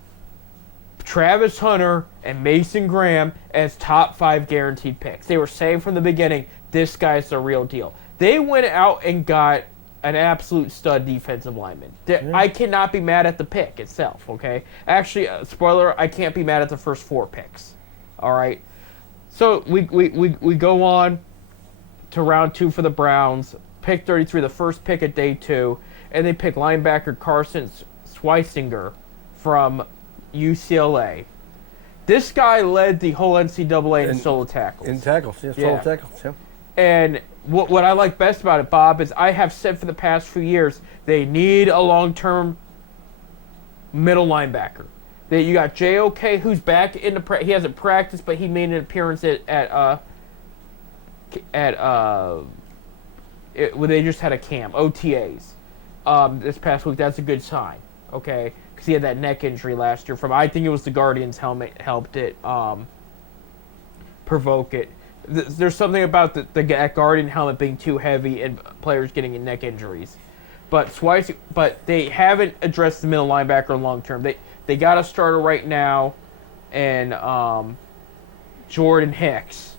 Travis Hunter and Mason Graham as top 5 guaranteed picks. They were saying from the beginning, this guy's the real deal. They went out and got an absolute stud defensive lineman. I cannot be mad at the pick itself, okay? Actually, spoiler, I can't be mad at the first 4 picks. All right? So we go on to round 2 for the Browns. Pick 33, the first pick at day 2. And they pick linebacker Carson Schweisinger from UCLA. This guy led the whole NCAA in solo tackles. In tackles, yeah. Solo tackles, yeah. And what I like best about it, Bob, is I have said for the past few years they need a long-term middle linebacker. That you got JOK, who's back in the he hasn't practiced, but he made an appearance when they just had a camp, OTAs, this past week. That's a good sign, okay? Because he had that neck injury last year. I think it was the Guardians helmet helped it provoke it. There's something about the Guardian helmet being too heavy and players getting neck injuries. But they haven't addressed the middle linebacker long term. They got a starter right now, and Jordan Hicks.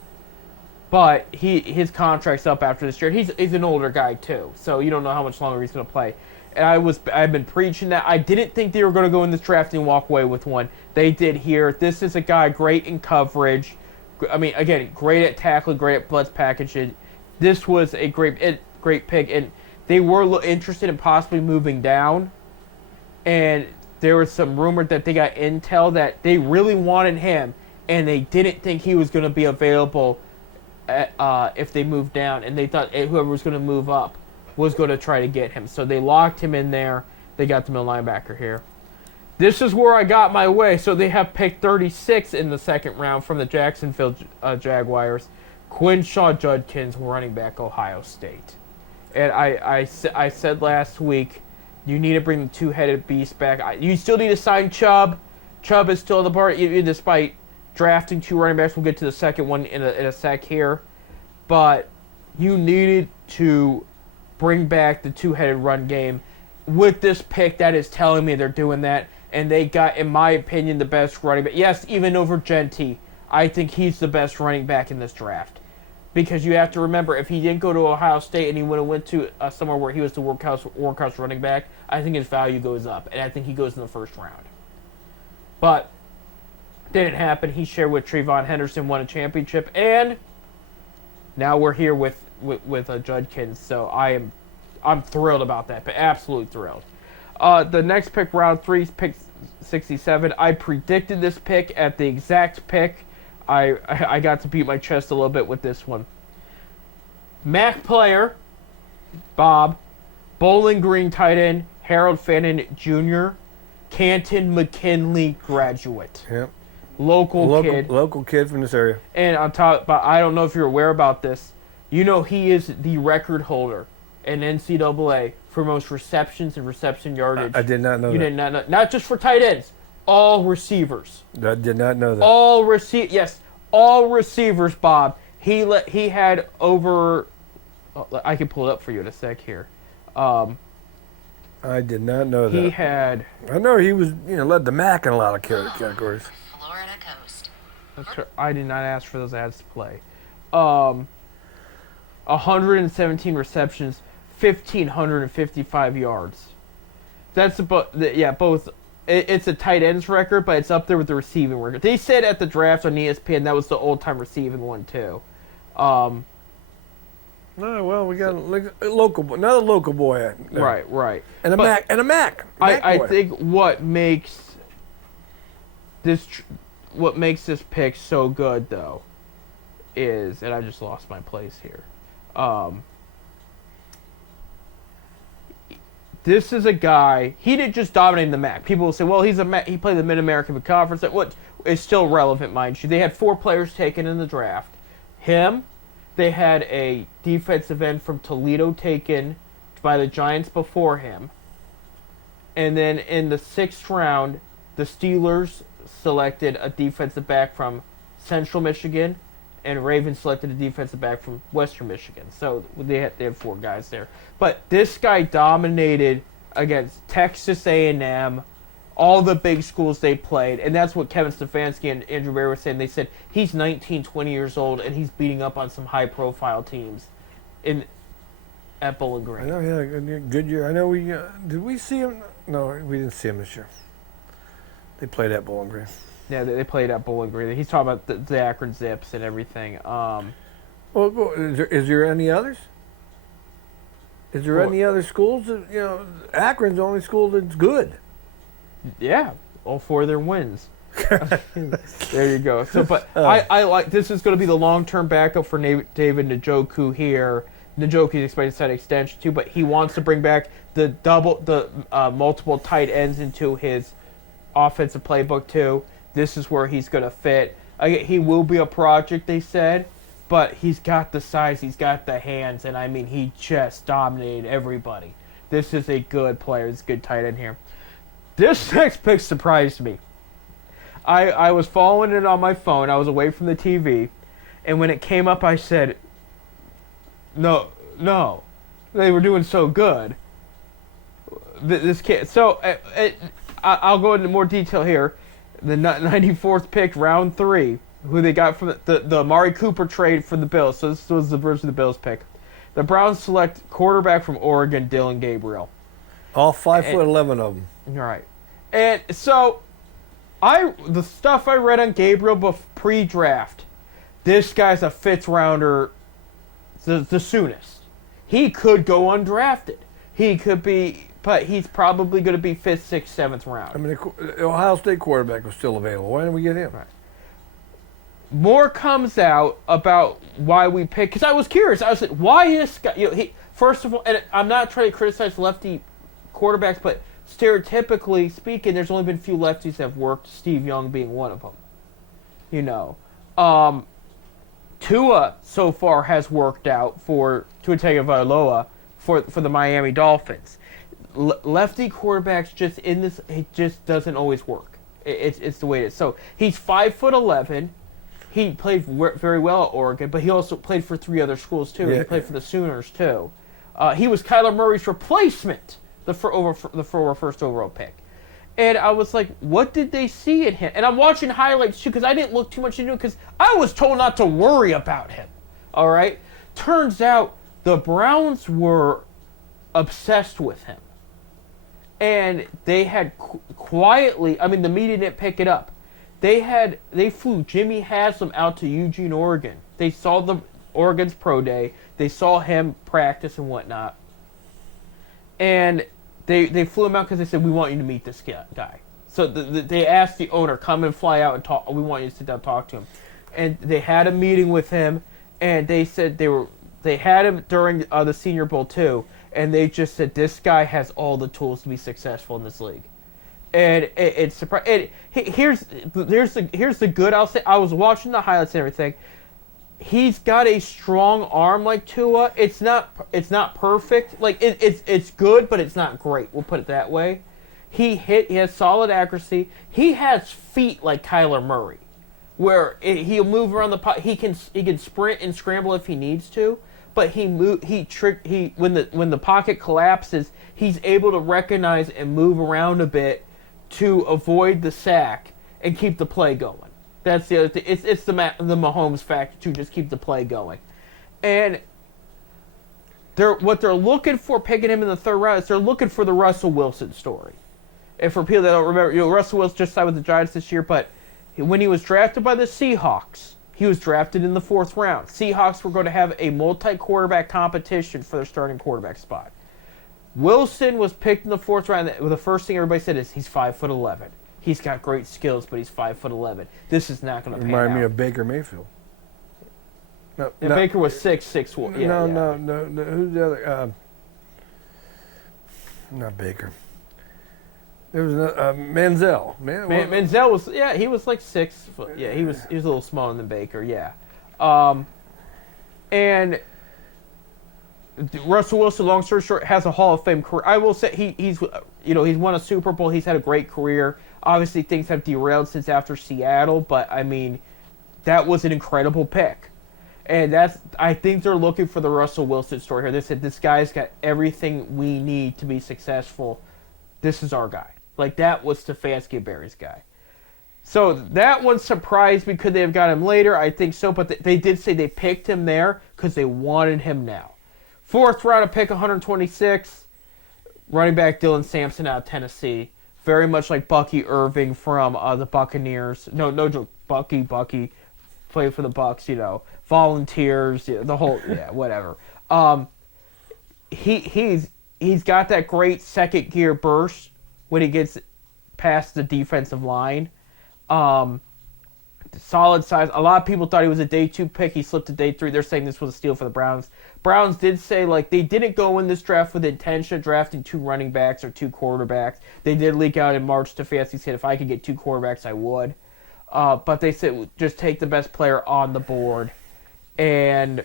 But his contract's up after this year. He's an older guy too, so you don't know how much longer he's going to play. And I've been preaching that. I didn't think they were going to go in this draft and walk away with one. They did here. This is a guy great in coverage. I mean, again, great at tackling, great at blitz packaging. This was a great pick, and they were interested in possibly moving down. And there was some rumor that they got intel that they really wanted him, and they didn't think he was going to be available if they moved down, and they thought whoever was going to move up was going to try to get him. So they locked him in there. They got the middle linebacker here. This is where I got my way. So they have picked 36 in the second round from the Jacksonville Jaguars. Quinshaw Judkins, running back, Ohio State. And I said last week, you need to bring the two-headed beast back. You still need to sign Chubb. Chubb is still the part, despite drafting 2 running backs. We'll get to the second one in a sec here. But you needed to bring back the 2-headed run game. With this pick, that is telling me they're doing that. And they got, in my opinion, the best running back. Yes, even over Gentry. I think he's the best running back in this draft. Because you have to remember, if he didn't go to Ohio State and he would have went to somewhere where he was the workhorse running back, I think his value goes up. And I think he goes in the first round. But didn't happen. He shared with Trayvon Henderson, won a championship. And now we're here with Judkins. So I'm thrilled about that. But absolutely thrilled. The next pick, round 3, pick 67. I predicted this pick at the exact pick. I got to beat my chest a little bit with this one. MAC player, Bob, Bowling Green tight end, Harold Fannin Jr., Canton McKinley graduate. Yep. Local kid. Local kid from this area. And on top, but I don't know if you're aware about this. You know he is the record holder in NCAA for most receptions and reception yardage. I did not know that. You did not know. Not just for tight ends. All receivers. I did not know that. All receivers, Bob. He had over. I can pull it up for you in a sec here. I did not know that. He had. I know he was, led the MAC in a lot of categories. Florida coast. I did not ask for those ads to play. 117 receptions, 1,555 yards. That's about both. It's a tight ends record, but it's up there with the receiving record. They said at the draft on ESPN that was the all-time receiving one too. Oh, well, we got another local boy. Right. And a Mac. I think what makes this pick so good though is, and I just lost my place here. This is a guy. He didn't just dominate the MAC. People will say, "Well, he played the Mid-American Conference." What is still relevant, mind you. They had 4 players taken in the draft. Him. They had a defensive end from Toledo taken by the Giants before him. And then in the 6th round, the Steelers selected a defensive back from Central Michigan, and Ravens selected a defensive back from Western Michigan. So they had 4 guys there. But this guy dominated against Texas A&M, all the big schools they played, and that's what Kevin Stefanski and Andrew Berry were saying. They said he's 19, 20 years old, and he's beating up on some high-profile teams at Bowling Green. I know, yeah, good year. I know did we see him? No, we didn't see him this year. They played at Bowling Green. Yeah, they played at Bowling Green. He's talking about the Akron Zips and everything. Well, is there any others? Is there any other schools? Akron's the only school that's good. Yeah, all 4 of their wins. There you go. So, but I like this is going to be the long-term backup for David Njoku here. Njoku is expected to sign an extension too, but he wants to bring back the multiple tight ends into his offensive playbook too. This is where he's going to fit. He will be a project, they said, but he's got the size, he's got the hands, and I mean, he just dominated everybody. This is a good player. It's a good tight end here. This next pick surprised me. I was following it on my phone. I was away from the TV, and when it came up, I said, no. They were doing so good. This kid. So I'll go into more detail here. The 94th pick, round 3, who they got from the Amari Cooper trade for the Bills. So this was the version of the Bills pick. The Browns select quarterback from Oregon, Dylan Gabriel. All 5'11" of them. All right. And so the stuff I read on Gabriel pre-draft, this guy's a 5th rounder the soonest. He could go undrafted. He could be, but he's probably going to be 5th, 6th, 7th round. I mean, the Ohio State quarterback was still available. Why didn't we get him? Right. More comes out about why we picked, because I was curious. I was like, why is this guy, first of all, and I'm not trying to criticize lefty quarterbacks, but stereotypically speaking, there's only been a few lefties that have worked, Steve Young being one of them. Tua so far has worked out for Tua Tagovailoa for the Miami Dolphins. Lefty quarterbacks it just doesn't always work. It's the way it is. So he's 5'11". He played very well at Oregon, but he also played for 3 other schools too. Yeah. He played for the Sooners too. He was Kyler Murray's replacement, the first overall pick. And I was like, what did they see in him? And I'm watching highlights too because I didn't look too much into it because I was told not to worry about him. All right. Turns out the Browns were obsessed with him. And they had quietly, I mean, the media didn't pick it up. They flew Jimmy Haslam out to Eugene, Oregon. They saw the Oregon's pro day. They saw him practice and whatnot. And they flew him out because they said, we want you to meet this guy. So they asked the owner, come and fly out and talk. We want you to sit down and talk to him. And they had a meeting with him, and they said they had him during the Senior Bowl too, and they just said, this guy has all the tools to be successful in this league. And it's surprising. Here's the good. I'll say, I was watching the highlights and everything. He's got a strong arm like Tua. It's not perfect. Like it's good, but it's not great. We'll put it that way. He has solid accuracy. He has feet like Kyler Murray, where he'll move around the pot. He can sprint and scramble if he needs to. But when the pocket collapses, he's able to recognize and move around a bit to avoid the sack and keep the play going. That's the other thing. It's the Mahomes factor to just keep the play going. And what they're looking for picking him in the 3rd round is they're looking for the Russell Wilson story. And for people that don't remember, Russell Wilson just signed with the Giants this year, but when he was drafted by the Seahawks, he was drafted in the 4th round. Seahawks were going to have a multi-quarterback competition for their starting quarterback spot. Wilson was picked in the 4th round. The first thing everybody said is he's 5'11". He's got great skills, but he's 5'11". This is not going to pan out. Remind me of Baker Mayfield. No, Baker was 6'1". Yeah, no. Who's the other? Not Baker. There was Manziel. Manziel was he was like 6 foot. Yeah, he was a little smaller than Baker. Yeah, and Russell Wilson, long story short, has a Hall of Fame career. I will say he's won a Super Bowl. He's had a great career. Obviously, things have derailed since after Seattle, but I mean, that was an incredible pick. And I think they're looking for the Russell Wilson story here. They said, this guy's got everything we need to be successful. This is our guy. Like, that was Stefanski Barry's guy. So that one surprised me. Could they have got him later? I think so, but they did say they picked him there because they wanted him now. 4th round of pick 126, running back Dylan Sampson out of Tennessee. Very much like Bucky Irving from the Buccaneers. No joke. Bucky played for the Bucs. Volunteers. The whole whatever. He's got that great second gear burst when he gets past the defensive line. Solid size. A lot of people thought he was a day 2 pick. He slipped to day 3. They're saying this was a steal for the Browns. Browns did say they didn't go in this draft with the intention of drafting 2 running backs or 2 quarterbacks. They did leak out in March. Stefanski said if I could get 2 quarterbacks, I would. But they said just take the best player on the board and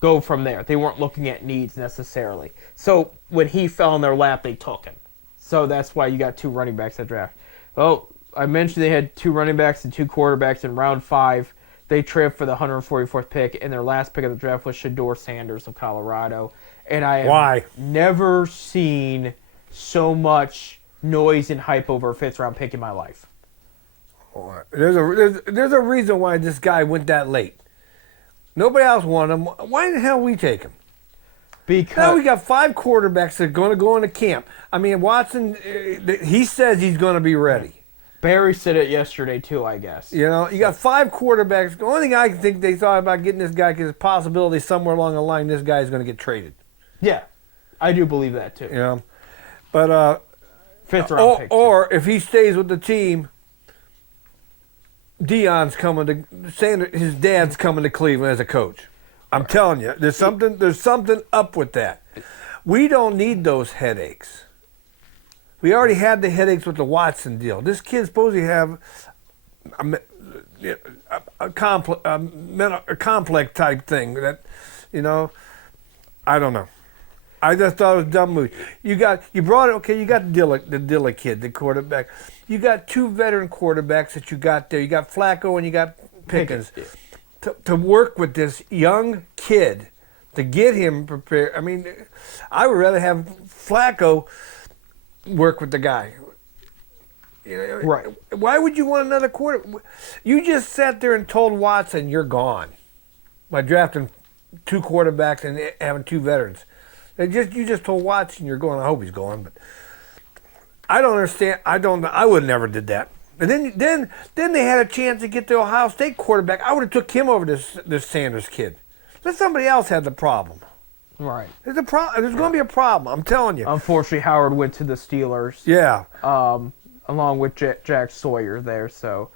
go from there. They weren't looking at needs necessarily. So when he fell in their lap, they took him. So that's why you got 2 running backs at draft. Well, I mentioned they had 2 running backs and 2 quarterbacks in round 5. They traded for the 144th pick, and their last pick of the draft was Shedeur Sanders of Colorado. And I have never seen so much noise and hype over a 5th round pick in my life. There's a reason why this guy went that late. Nobody else wanted him. Why the hell we take him? Because now we got 5 quarterbacks that are going to go into camp. I mean, Watson, he says he's going to be ready. Barry said it yesterday too, I guess. You got 5 quarterbacks. The only thing I can think they thought about getting this guy because it's a possibility somewhere along the line this guy is going to get traded. Yeah, I do believe that too. But 5th round pick. Or if he stays with the team, Dion's coming to his dad's coming to Cleveland as a coach. I'm telling you, there's something up with that. We don't need those headaches. We already had the headaches with the Watson deal. This kid's supposed to have a complex type thing that, I don't know. I just thought it was a dumb move. You got the Dilla kid, the quarterback. You got two veteran quarterbacks that you got there. You got Flacco and you got Pickens. To work with this young kid, to get him prepared. I mean, I would rather have Flacco work with the guy. Right. Why would you want another quarter? You just sat there and told Watson you're gone by drafting two quarterbacks and having two veterans. You just told Watson you're going. I hope he's going, but I don't understand. I would never did that. And then they had a chance to get the Ohio State quarterback. I would have took him over this Sanders kid. Let somebody else have the problem. Right. There's going to be a problem. I'm telling you. Unfortunately, Howard went to the Steelers. Yeah. Along with Jack Sawyer there. So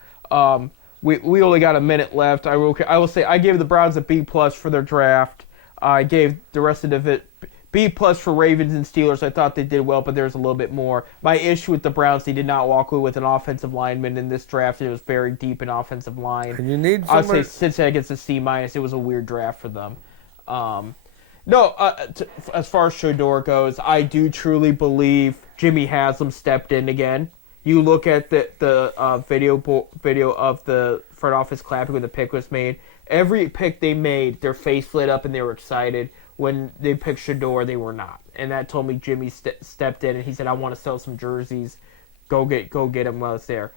we only got a minute left. I will say I gave the Browns a B+ for their draft. I gave the rest of it B+ for Ravens and Steelers. I thought they did well, but there's a little bit more. My issue with the Browns, they did not walk away with an offensive lineman in this draft. It was very deep in offensive line. And you need I'd say Cincinnati gets a C-. It was a weird draft for them. As far as Shedeur goes, I do truly believe Jimmy Haslam stepped in again. You look at the video of the front office clapping when the pick was made. Every pick they made, their face lit up and they were excited. When they picked Shedeur, they were not. And that told me Jimmy stepped in and he said, I want to sell some jerseys. Go get him while it's there.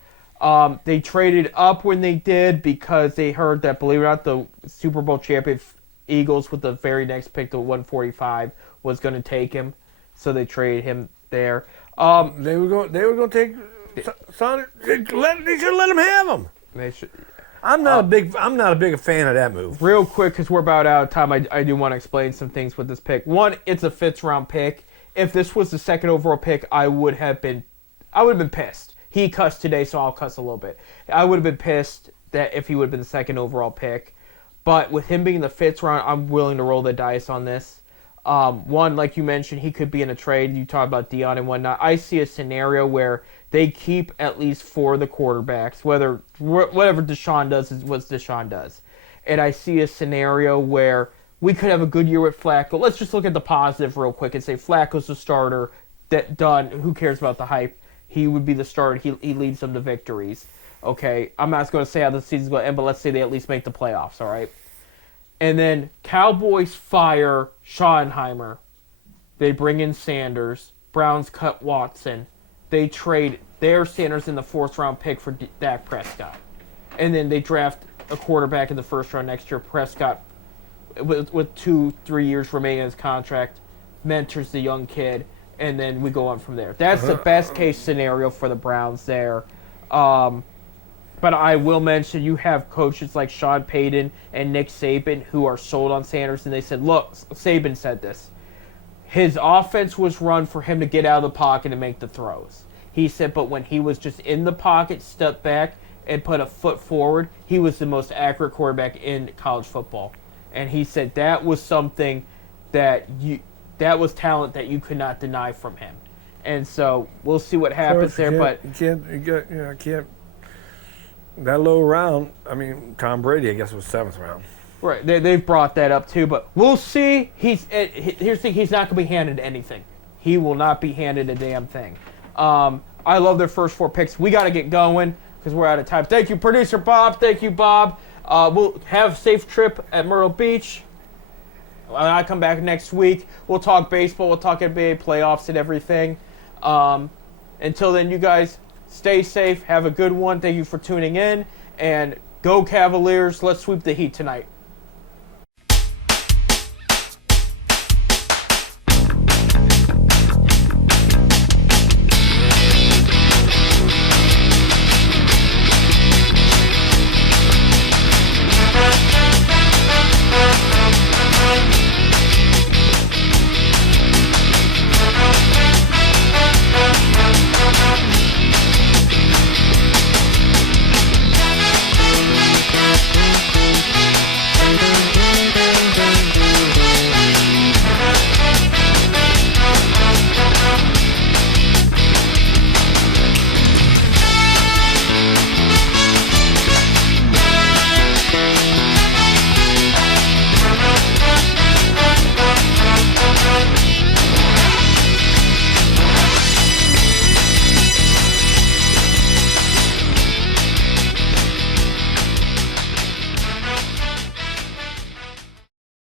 They traded up when they did because they heard that, believe it or not, the Super Bowl champion Eagles with the very next pick, the 145, was going to take him. So they traded him there. They were going to take Saunders. They should let him have him. They should. I'm not a big fan of that move. Real quick, because we're about out of time, I do want to explain some things with this pick. One, it's a 5th-round pick. If this was the 2nd overall pick, I would have been pissed. He cussed today, so I'll cuss a little bit. I would have been pissed that if he would have been the 2nd overall pick. But with him being the 5th round, I'm willing to roll the dice on this. One, like you mentioned, he could be in a trade. You talk about Deion and whatnot. I see a scenario where they keep at least 4 of the quarterbacks, whatever Deshaun does is what Deshaun does. And I see a scenario where we could have a good year with Flacco. Let's just look at the positive real quick and say Flacco's the starter. Done. Who cares about the hype? He would be the starter. He leads them to victories. Okay, I'm not going to say how the season's going to end, but let's say they at least make the playoffs, all right? And then Cowboys fire Schottenheimer. They bring in Sanders. Browns cut Watson. They trade their Sanders in the 4th-round pick for Dak Prescott. And then they draft a quarterback in the 1st round next year. Prescott, with 2-3 years remaining in his contract, mentors the young kid, and then we go on from there. That's the best-case scenario for the Browns there. But I will mention you have coaches like Sean Payton and Nick Saban who are sold on Sanders, and they said, look, Saban said this. His offense was run for him to get out of the pocket and make the throws. He said, but when he was just in the pocket, stepped back, and put a foot forward, he was the most accurate quarterback in college football. And he said that was something that was talent that you could not deny from him. And so we'll see what happens there. But you can't. That low round, I mean, Tom Brady, I guess, was 7th round. Right, they've brought that up too, but we'll see. Here's the thing: he's not going to be handed anything. He will not be handed a damn thing. I love their first 4 picks. We got to get going because we're out of time. Thank you, producer Bob. Thank you, Bob. We'll have a safe trip at Myrtle Beach. When I come back next week, we'll talk baseball. We'll talk NBA playoffs and everything. Until then, you guys stay safe. Have a good one. Thank you for tuning in. And go Cavaliers. Let's sweep the Heat tonight.